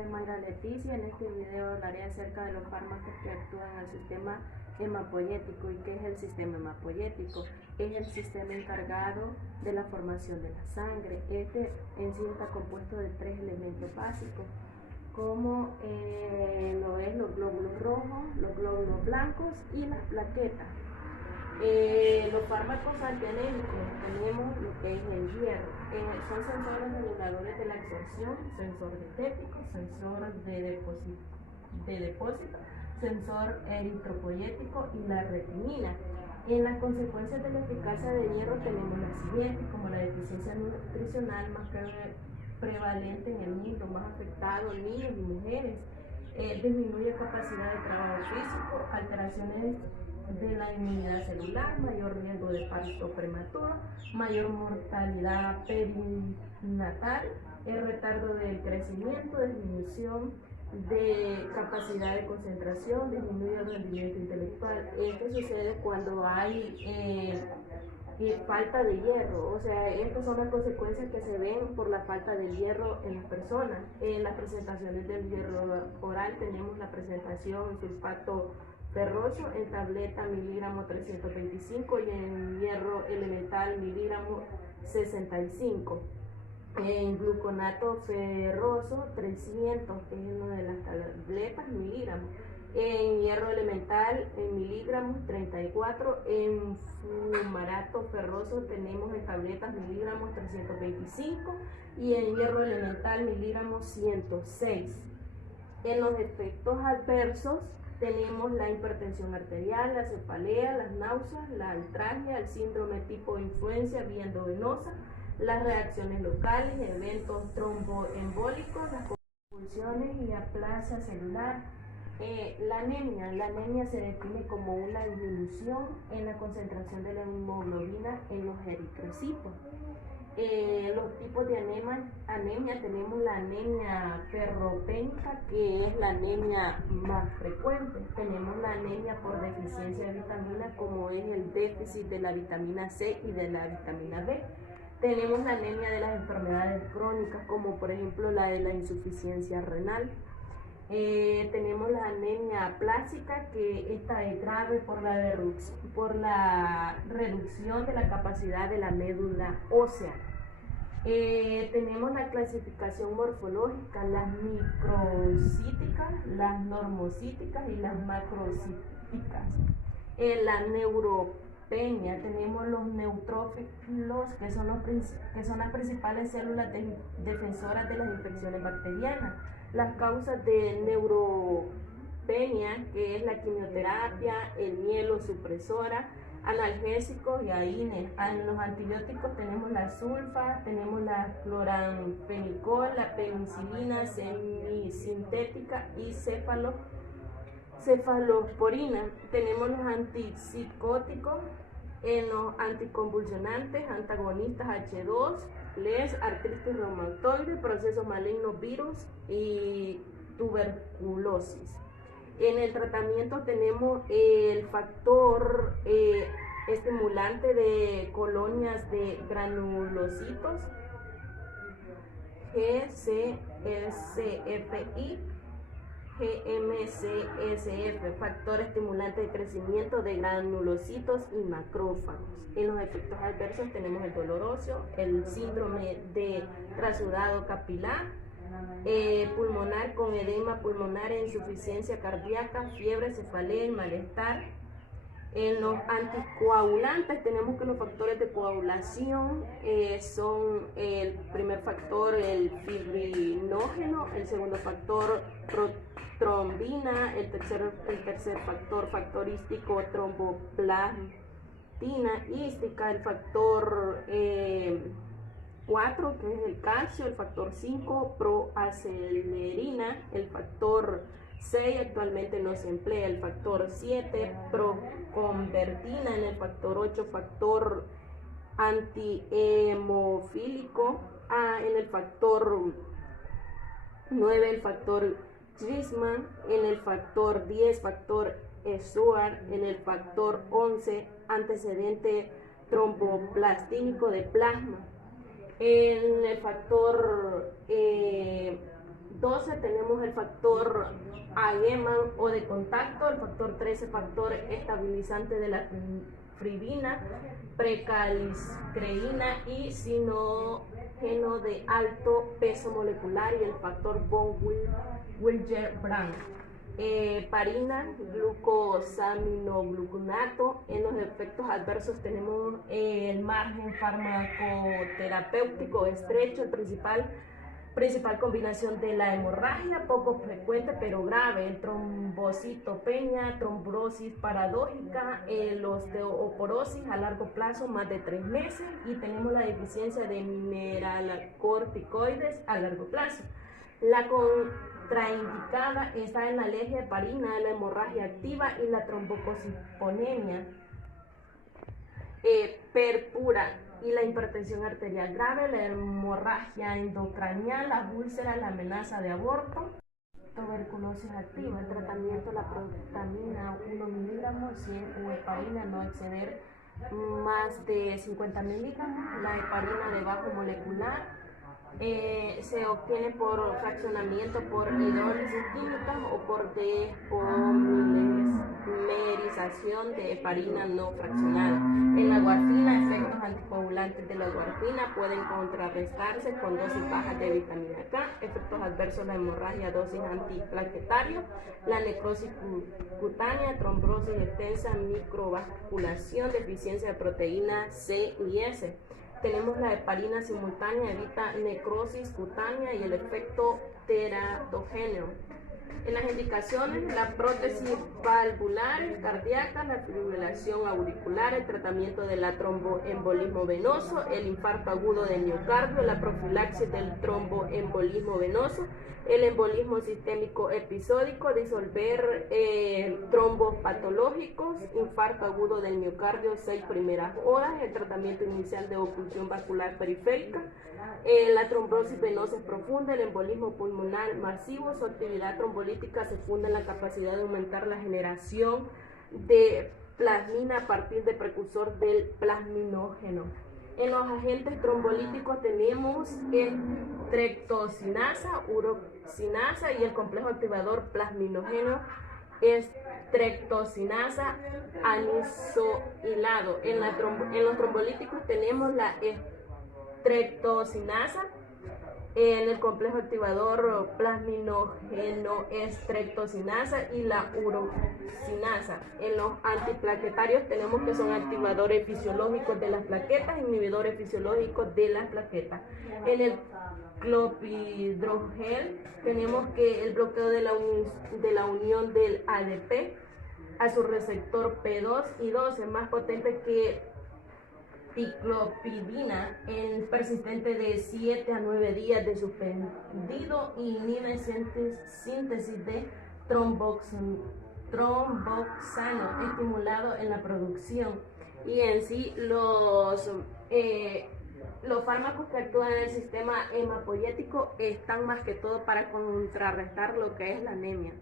es Mayra Leticia. En este video hablaré acerca de los fármacos que actúan al sistema hemapoyético. ¿Y qué es el sistema hemapoyético? Es el sistema encargado de la formación de la sangre. Este en sí está compuesto de 3 elementos básicos, como lo es los glóbulos rojos, los glóbulos blancos y las plaquetas. Los fármacos antianémicos tenemos lo que es el hierro. Son sensores reguladores de la absorción, sensor dietético, sensor de depósito, sensor eritropoyético y la retinina. En las consecuencias de la eficacia de hierro tenemos las siguientes, como la deficiencia nutricional más prevalente en el mundo, más afectado en niños y mujeres, disminuye capacidad de trabajo físico, alteraciones de la inmunidad celular, mayor riesgo de parto prematuro, mayor mortalidad perinatal, retardo del crecimiento, disminución de capacidad de concentración, disminuye el rendimiento intelectual. Esto sucede cuando hay falta de hierro, o sea, estas son las consecuencias que se ven por la falta de hierro en las personas. En las presentaciones del hierro oral tenemos la presentación en sulfato ferroso en tableta miligramo 325 y en hierro elemental miligramo 65. En gluconato ferroso 300, que es una de las tabletas, miligramos. En hierro elemental en miligramos 34. En fumarato ferroso tenemos en tabletas miligramos 325 y en hierro elemental miligramos 106. En los efectos adversos tenemos la hipertensión arterial, la cefalea, las náuseas, la artralgia, el síndrome tipo influencia vía endovenosa, las reacciones locales, eventos tromboembólicos, las convulsiones y aplasia celular. La anemia se define como una disminución en la concentración de la hemoglobina en los eritrocitos. Los tipos de anemia tenemos la anemia ferropénica, que es la anemia más frecuente. Tenemos la anemia por deficiencia de vitaminas, como es el déficit de la vitamina C y de la vitamina B. Tenemos la anemia de las enfermedades crónicas, como por ejemplo la de la insuficiencia renal. Tenemos la anemia aplásica, que esta es grave por la reducción de la capacidad de la médula ósea. Tenemos la clasificación morfológica, las microcíticas, las normocíticas y las macrocíticas. La neuropenia, tenemos los neutrófilos, que son las principales células defensoras de las infecciones bacterianas. Las causas de neuropenia, que es la quimioterapia, el mielosupresora, analgésicos y AINES. En los antibióticos tenemos la sulfa, tenemos la cloranfenicol, la penicilina semisintética y cefalosporina. Tenemos los antipsicóticos, en los anticonvulsionantes, antagonistas H2, LES, artritis reumatoide, procesos malignos, virus y tuberculosis. En el tratamiento tenemos el factor estimulante de colonias de granulocitos, GCSFI, GMCSF, factor estimulante de crecimiento de granulocitos y macrófagos. En los efectos adversos tenemos el dolor óseo, el síndrome de trasudado capilar, pulmonar con edema pulmonar e insuficiencia cardíaca, fiebre, cefalea y malestar. En los anticoagulantes tenemos que los factores de coagulación son el primer factor, el fibrinógeno, el segundo factor, trombina, el tercer factor, factorístico, tromboplastina ística, el factor 4, que es el calcio, el factor 5, proacelerina, el factor 6 actualmente no se emplea, el factor 7, proconvertina, en el factor 8, factor antihemofílico, en el factor 9, el factor Trisman, en el factor 10, factor Stuart, en el factor 11, antecedente tromboplastínico de plasma. En el factor 12 tenemos el factor Aeman o de contacto, el factor 13 factor estabilizante de la fibrina, precalcreína y sinógeno de alto peso molecular y el factor von Willebrand. Parina, glucosaminogluconato. En los efectos adversos tenemos el margen farmacoterapéutico estrecho, el principal combinación de la hemorragia, poco frecuente pero grave, el trombocitopenia, trombosis paradójica, el osteoporosis a largo plazo, más de 3 meses, y tenemos la deficiencia de mineralocorticoides a largo plazo. La contraindicada está en la alergia heparina, la hemorragia activa y la trombocitonemia púrpura y la hipertensión arterial grave, la hemorragia endocranial, las úlceras, la amenaza de aborto, tuberculosis activa. El tratamiento, la protamina 1 miligramos, 100 o heparina no exceder más de 50 miligramos, la heparina de bajo molecular. Se obtiene por fraccionamiento por hidrólisis química o por despolimerización de heparina no fraccionada. En la warfarina, efectos anticoagulantes de la warfarina pueden contrarrestarse con dosis bajas de vitamina K, efectos adversos de la hemorragia, dosis antiplaquetario, la necrosis cutánea, trombosis extensa, microvasculación, deficiencia de proteína C y S. Tenemos la heparina simultánea, evita necrosis cutánea y el efecto teratogéneo. En las indicaciones, la prótesis valvular cardíaca, la fibrilación auricular, el tratamiento de la tromboembolismo venoso, el infarto agudo del miocardio, la profilaxis del tromboembolismo venoso, el embolismo sistémico episódico, disolver trombos patológicos, infarto agudo del miocardio 6 primeras horas, el tratamiento inicial de oclusión vascular periférica, la trombosis venosa profunda, el embolismo pulmonar masivo. Su actividad trombolítica se funda en la capacidad de aumentar la generación de plasmina a partir del precursor del plasminógeno. En los agentes trombolíticos tenemos estreptocinasa, urocinasa y el complejo activador plasminógeno estreptocinasa anisoilado. En los trombolíticos tenemos la estreptocinasa, en el complejo activador plasminógeno estreptocinasa y la urocinasa. En los antiplaquetarios tenemos que son activadores fisiológicos de las plaquetas, inhibidores fisiológicos de las plaquetas. En el clopidogrel tenemos que el bloqueo de la unión del ADP a su receptor P2 y 2 es más potente que ciclopidina, el persistente de 7 a 9 días de suspendido y inhibe síntesis de tromboxano estimulado en la producción. Y en sí los fármacos que actúan en el sistema hemapoyético están más que todo para contrarrestar lo que es la anemia.